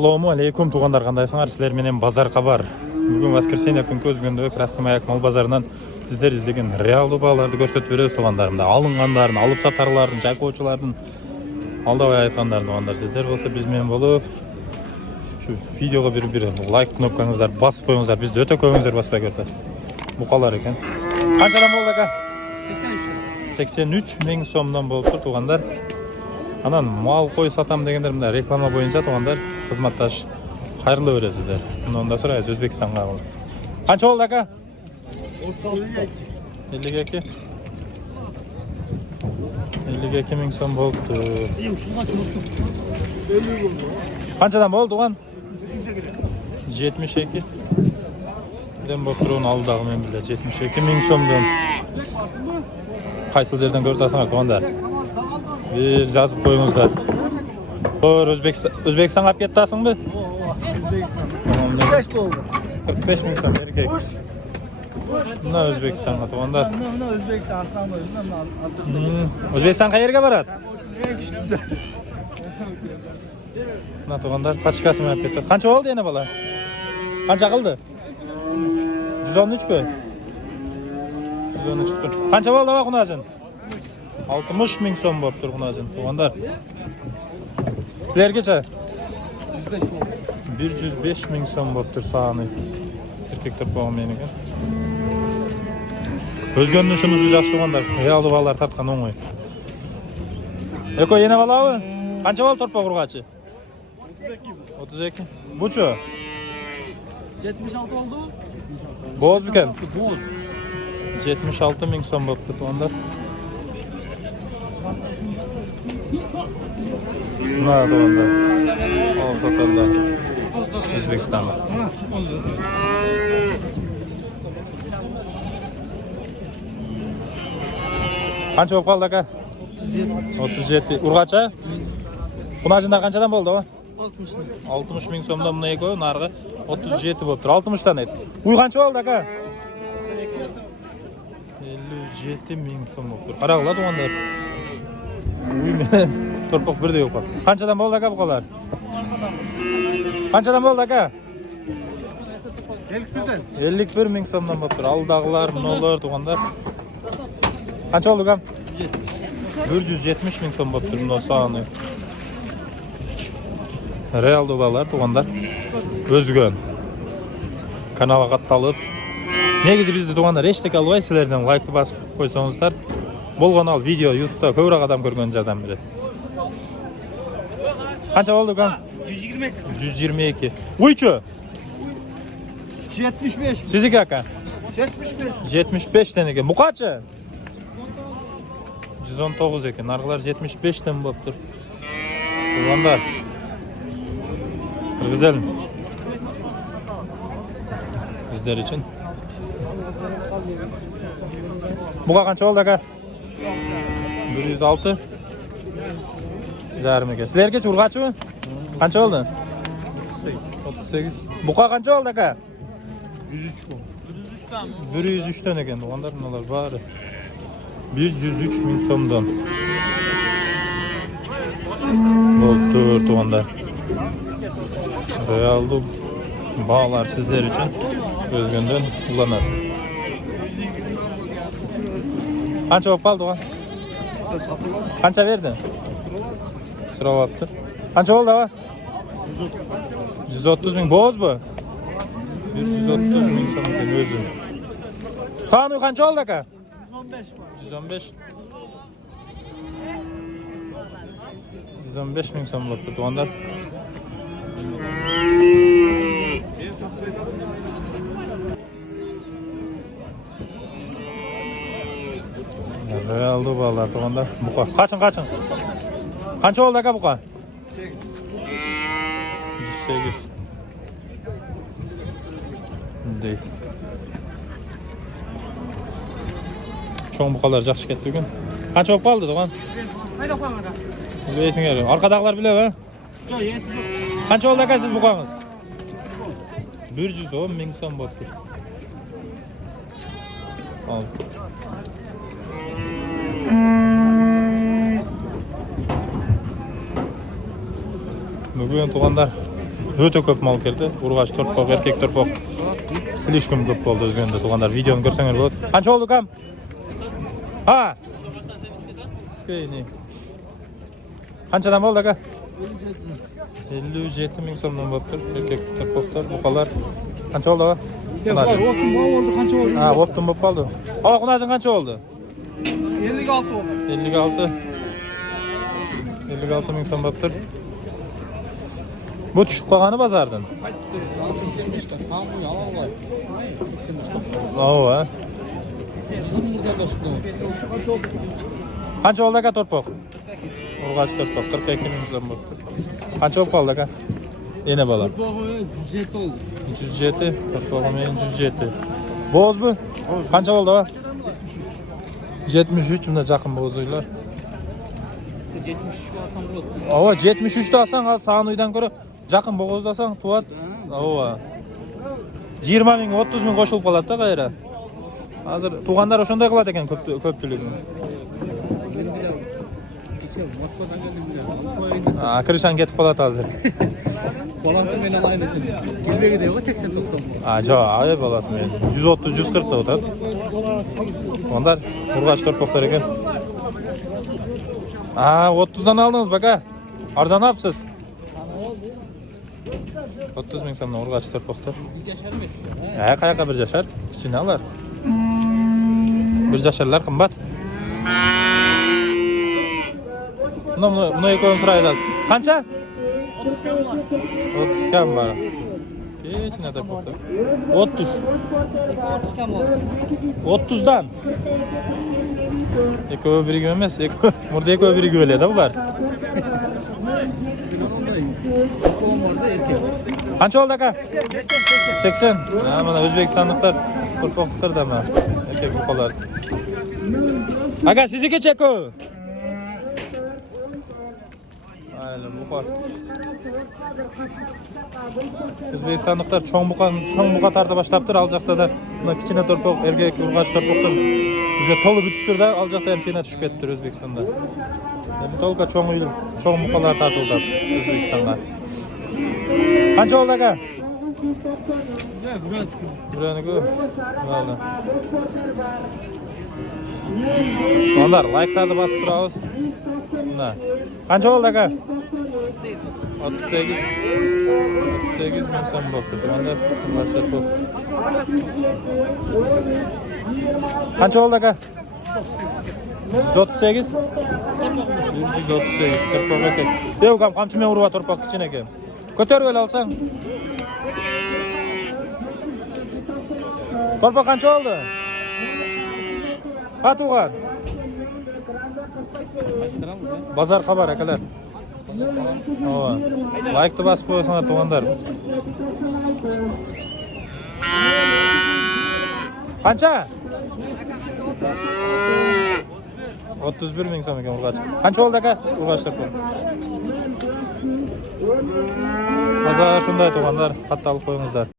Assalomu alaykum tuğanlar, qandaysыңар? Sizler менен базар хабар. Бүгүн воскресенье күн көзгөндө Красный Маяк мал базарынан сиздер излеген реалдуу бааларды көрсөтүп беребиз тугандарымда. Алынгандарын, алып сатарлардын, жайкоочулардын, алдабай айткандарын тугандар. Сиздер болсо биз менен болуп, şu videoga bir like кнопкаңыздар басып коюңуздар. Бизди өтө көбүңүздөр баспай көрсөтөбүз. Букалар экен. Канчадан болду ака? 83 миң сомдон болуптур тугандар. Анан мал кой сатам дегендер мына реклама боюнча тугандар кызматташ кайрылы бересиздер. Мында сурайбыз Өзбекстанга. Канча болду ака? 52. 52 миң сом болупту. Канчадан болду туган? 72. Дем болуптур, onu алдагы мен биле 72 миң сомдон. Кайсыл жерден көрүп атасыңар тугандар? Bir жазып коюңуздар. Өзбекстанга алып кетип атасыңбы? 45 болду. 45 миң сом эркек. Мына Өзбекстанга тугандар. Мына Өзбекстан основной, мына. Өзбекстан кай жерге барат? Мына тугандар пачкасы менен алып кетип. Канча болду эне бала? Канча кылды? 113 бö? 113 бö. Канча болду ага кунажын? 60 миң сом болуп тур кунажын тугандар. Силергече? 105 миң сом болуп тур сааны. Эркектер болгон менен экен. Өзгөнүн ушунусу жакшы тугандар. Реалдуу балдар тарткан оңой. Эко эне балабы? Канча болду торпо кургачы? 32. Бучу? 76 болду. Боз бекен? Боз. 76 миң сом болуптур тугандар. Мына тугандар. Ал саталда. Өзбекстанда. Канча болуп калды ака? 37. Ургача? Кунажындар канчадан болду? 60 миң сомдон мына экөө, наргы 37 болуптур. 60тан эт. Уй канча болду ака? 57 миң сом болуптур. Карагыла тугандар. Уй менен торпок бирдей болуп калды. Канчадан болду ака букалар? Канчадан болду ака? 51 миң сомдон болуптур. Алдагылар, мыналар тугандар. Канча болду ака? 170 миң сом болуптур мына сааны. Реалдуу балдар тугандар. Өзгөн. Каналга катталып. Негизи бизди тугандар эчтеке албай, силерден лайкты басып койсоңуздар, болгон ал видео YouTube'да көбүрөөк адам көргөн жардам берет. Канча болду кан? 122. 122. Уйчу? 75. Сиздики ака? 75. 75 экен. Мукачы? 119 экен. Наргылар 75тен болуптур. Тугандар. Кыргызелим. Биздер үчүн. Буга канча болду ака? 106. Жарым экен. Силерге ургачыбы? Канча болду? 38. Буга канча болду ака? 103 болду. 103төн экен. Тугандар мыналар баары. 103 миң сомдон. Болуптур тугандар. Реалдуу баалар сиздер үчүн өзгөндөн уланат. Канча болуп калды ага? Канча берди? Сурап атты. Канча болду ага? 130 миң. Боозбу? 130 миң сом экен өзү. Сааны канча болду ака? 115. 115 миң сом болуптур тугандар. Реалдуу балдар тугандар. Бука. Качын. Канча болду ака бука? 108. Мындай. Чоң букалар жакшы кетти бүгүн. Канча болуп калды туган? Кайда коюң ага? Билесиңер. Аркадагылар билеби? Жок, эси жок. Канча болду ака сиз букаңыз? 110 миң сом болуптур. Ал. Бүгін туғандар Өте көп мал келді. Ургач торпок, эркек торпок. Слишком көп болды өзгөнде тугандар. Видеоны көрсөңөр болот. Канча болду кам? Ha. Скейни. Канчадан болду ака? 57 миң сомдон болуп тур. Эркек торпоктор, букалар. Канча болду? Оптун болду, канча болду? Оптун болуп калды. Кунажың канча болду? 56 болду. 56. 56 миң сом болуп тур. Бу түшүп калганы базардан. 85 та самый алалар. 85 та. Ооба. Канча болду ака торпок? Ургач торпок 42 миң сом болуп тур. Канча болуп калды ака? Эне бала. 107 болду. 107, торпогу менен 107. Боозбу? Канча болду? 73 мында жакын боозуйлар. 73 алсам болот. Ооба, 73 да алсаң, сагын үйдөн көрө жакын богоздасаң туат. Ооба. 20 миң, 30 миң кошулуп калат да кайра. Азыр тугандар ошондой кылат экен көпчүлүгү. Москвадан келдим. Крышан кетип калат азыр. Баласы менен алайын десем. Келбеги деп 80-90. Жок, ай баласы менен 130, 140 да атат. Тугандар ургач торпоктор экен. 30дан алдыңыз бака. Арзанапсыз. 30 миң сомдон ургач торпоктор. Bir yaşar mıyız? Каяка бир жашар? Кичине алар. Бир жашарлар кымбат. Муну экөөнү сурайт. Канча? 30 кам бар. Кечине торпоктор. 30. 30 kam oldu. 30дан. Экөө биригип эмес, мурда экөө биригип эле да булар. Oğlum orada erkek. Канча болду ака? 80. Мына өзбекстандыктар торпоктор да мына эркек букалар. Ака, сиздики экөө? Айла бука. Өзбекстандыктар чоң бука тарта баштаптыр. Ал жакта да мына кичине торпок, эркек ургач торпоктор уже толуп бүтүптүр да. Ал жакта эми цена түшүп кетиптир Өзбекстанда. Эми толука чоң букалар тартылды Өзбекстанга. Канча болду ака? Бүрөнүкү. Болду. Сондар, лайктарды басып турабыз. Мына. Канча болду ака? 38. 38 миң сом болду. Сондар, башат болду. Канча болду ака? 138. 138. Торпок экен. Беукам камчы менен уруп торпок кичине экен. Көтөрүп эле алсаң. Торпок канча болду? Туган. Базар кабар акалар. Ооба. Лайкты басып коесуңар тугандар. Канча? 31 миң сом экен ургач. Канча болду ака? Ургач торпок. Базар ушундай тугандар, катталып коюңуздар.